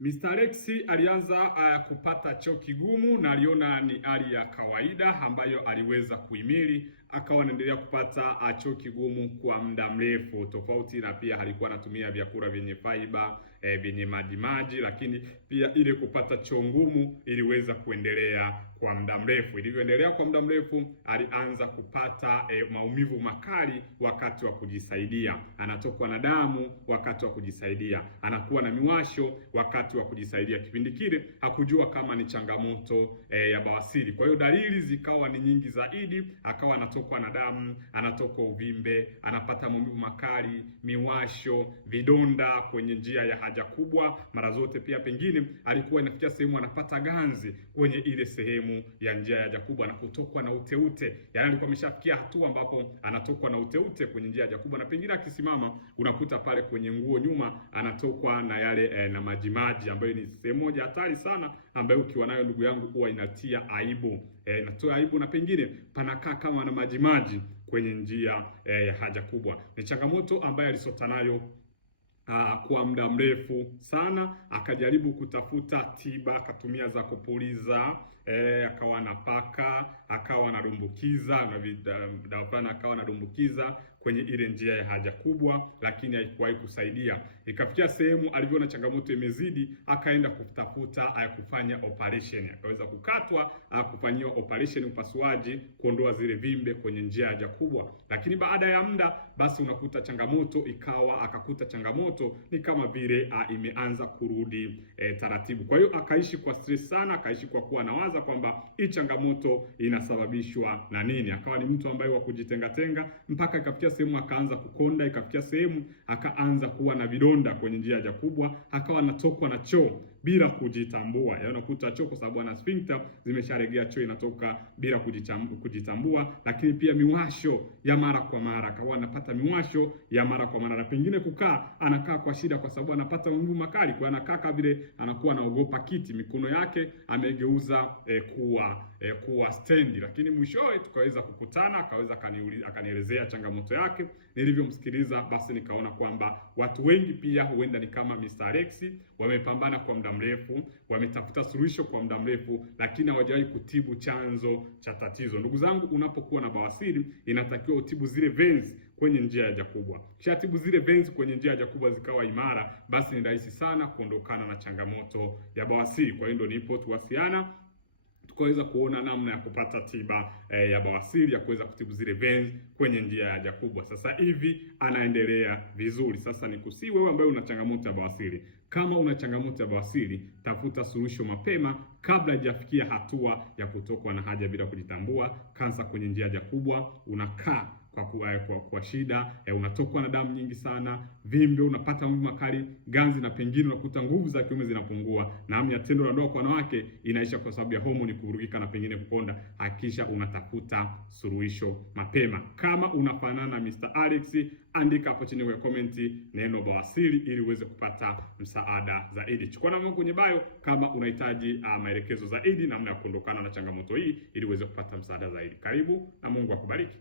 Mr. Rex alianza kupata choo kigumu na aliona ni hali ya kawaida ambayo aliweza kuhimili, akawa anaendelea kupata choo kigumu kwa muda mrefu tofauti, na pia alikuwa anatumia vyakula vyenye fiber vyenye maji, lakini pia ile kupata choo ngumu iliweza kuendelea kwa muda mrefu. Ilivyoendelea kwa muda mrefu, alianza kupata maumivu makali wakati wa kujisaidia, anatokwa na damu wakati wa kujisaidia, anakuwa na miwasho wakati wa kujisaidia. Kipindi kile hakujua kama ni changamoto ya bawasiri. Kwa hiyo dalili zikawa ni nyingi zaidi, akawa anatokwa na damu, anatokwa uvimbe, anapata maumivu makali, miwasho, vidonda kwenye njia ya haja kubwa. Mara zote pia pengine alikuwa inafikia sehemu anapata ganzi kwenye ile sehemu ya njia ya haja kubwa na kutokwa na uteute. Yaani alikuwa ameshafikia hatua ambapo anatokwa na uteute kwenye njia ya haja kubwa, na pengine akisimama unakuta pale kwenye nguo nyuma anatokwa na yale na majimaji, ambayo ni sehemu moja hatari sana, ambayo ukiwa nayo ndugu yangu huwa inatia aibu. Inatoa aibu na pengine panakaa kama na majimaji kwenye njia ya haja kubwa. Ni changamoto ambayo alisota nayo kwa muda mrefu sana. Akajaribu kutafuta tiba, akatumia za kupuliza, akawa anapaka, akawa anadumbukiza na dawa fulani, akawa anadumbukiza kwenye ile njia ya haja kubwa, lakini haikuwahi kusaidia. Ikafikia sehemu alivyoona changamoto imezidi, akaenda kutafuta kufanya operation, akaweza kukatwa, kufanyiwa operation, upasuaji, kuondoa zile vimbe kwenye njia ya haja kubwa. Lakini baada ya muda basi unakuta changamoto akakuta changamoto ni kama vile imeanza kurudi taratibu. Kwa hiyo akaishi kwa stress sana, akaishi kwa kuwa anawaza kwamba hii changamoto inasababishwa na nini. Akawa ni mtu ambaye wa kujitenga mpaka ikafikia sehemu akaanza kukonda, ikafikia sehemu akaanza kuwa na vidonda kwenye njia ya haja kubwa, akawa anatokwa na choo bila kujitambua. Yaani unakuta choo kwa sababu ana sphincter zimesharegea, choo inatoka bila kujitambua. Lakini pia miwasho ya mara kwa mara, akawa anapata miwasho ya mara kwa mara, na pengine anakaa kwa shida kwa sababu anapata maumivu makali, kwa anakaa vile anakuwa anaogopa kiti, mikono yake amegeuza kuwa stendi. Lakini mwishowe tukaweza kukutana, akanielezea changamoto yake. Nilivyomsikiliza basi nikaona kwamba watu wengi pia huenda ni kama Mr. Rex, wamepambana kwa muda mrefu, wametafuta suluhisho kwa muda mrefu, lakini hawajawahi kutibu chanzo cha tatizo. Ndugu zangu, unapokuwa na bawasiri inatakiwa utibu zile veins kwenye njia ya haja kubwa. Kisha tibu zile veins kwenye njia ya haja kubwa zikawa imara, basi ni rahisi sana kuondokana na changamoto ya bawasiri. Kwa hiyo ndio nipo tuwasiana tukaweza kuona namna ya kupata tiba ya bawasiri, ya kuweza kutibu zile veins kwenye njia ya haja kubwa. Sasa hivi anaendelea vizuri. Sasa nikusihi wewe ambaye una changamoto ya bawasiri, kama una changamoto ya bawasiri, tafuta suluhisho mapema kabla haijafikia hatua ya kutokwa na haja bila kujitambua. Kansa kwenye njia ya haja kubwa, unakaa kwa shida, unatokwa na damu nyingi sana, vimbe, unapata maumivu makali, ganzi, na pengine unakuta nguvu za kiume zinapungua na hamu ya tendo la ndoa kwa wanawake inaisha kwa sababu ya homoni kuvurugika na pengine kukonda. Hakikisha unatafuta suluhisho mapema. Kama unafanana na Mr. Alex, andika hapo chini kwa komenti neno bawasiri ili uweze kupata msaada zaidi. Chukua namba kwenye bio kama unahitaji maelekezo zaidi namna ya kuondokana na changamoto hii ili uweze kupata msaada zaidi. Karibu na Mungu akubariki.